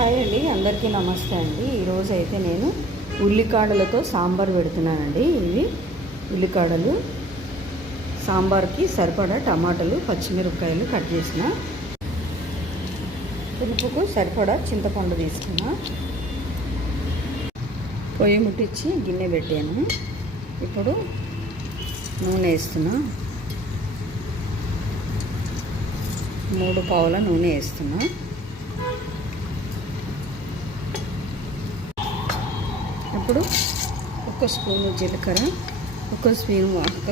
Hi అండి, అందరికీ నమస్తే అండి. ఈరోజు అయితే నేను ఉల్లికాడలతో సాంబార్ పెడుతున్నానండి. ఇవి ఉల్లికాడలు, సాంబార్కి సరిపడా టమాటాలు, పచ్చిమిరపకాయలు కట్ చేసిన, పులుపుకు సరిపడా చింతపండు తీసుకున్నా, పొయ్యి ముట్టించి గిన్నె పెట్టాను. ఇప్పుడు నూనె వేస్తున్నా. 3 పావుల నూనె వేస్తున్నా. ఇప్పుడు 1 స్పూను జీలకర్ర, 1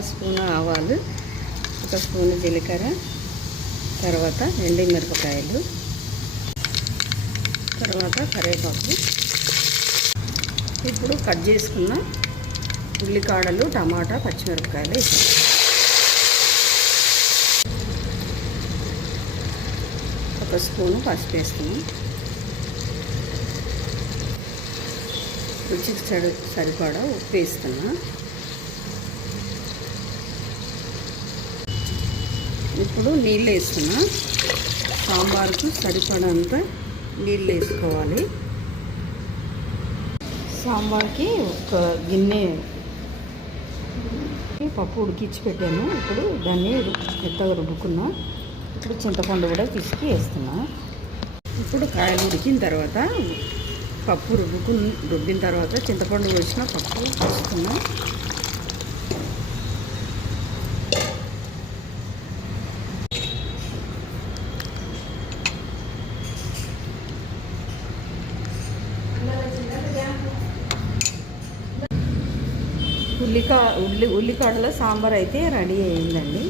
స్పూను ఆవాలు, 1 స్పూను జీలకర్ర, తర్వాత ఎండుమిరపకాయలు, తర్వాత కరివేపాకు. ఇప్పుడు కట్ చేసుకున్న ఉల్లికాడలు, టమాటా, పచ్చిమిరపకాయలు వేసాను. ఒక స్పూను పసుపు వేస్తున్నాను. రుచికి సరిపడా ఉప్పు వేస్తున్నా. ఇప్పుడు నీళ్ళు వేస్తున్నా. సాంబార్కు సరిపడంత నీళ్ళు వేసుకోవాలి. సాంబార్కి ఒక గిన్నె పప్పు ఉడికించి పెట్టాను. ఇప్పుడు దాన్ని మెత్తగా రుబ్బుకున్నా. ఇప్పుడు చింతపండు కూడా పిసికి వేస్తున్నా. ఇప్పుడు కాయలు ఉడికిన తర్వాత పప్పు రుబ్బిన తర్వాత చింతపండు వేసిన పప్పు వేస్తున్నా. ఉల్లికాడల సాంబార్ అయితే రెడీ అయిందండి.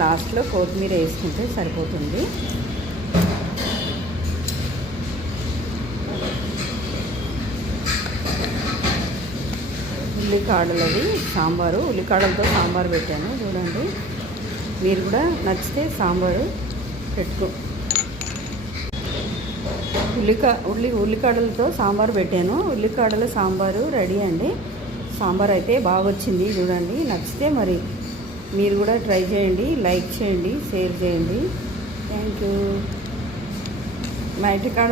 లాస్ట్లో కొత్తిమీర వేసుకుంటే సరిపోతుంది. ఉల్లికాడలది సాంబారు, ఉల్లికాడలతో సాంబార్ పెట్టాను. చూడండి, మీరు కూడా నచ్చితే సాంబారు పెట్టుకో. ఉల్లికాడలతో సాంబార్ పెట్టాను. ఉల్లికాడల సాంబారు రెడీ అండి. సాంబార్ అయితే బాగా వచ్చింది. చూడండి, నచ్చితే మరి మీరు కూడా ట్రై చేయండి, లైక్ చేయండి, షేర్ చేయండి. Thank you. మా ఇంటికాడ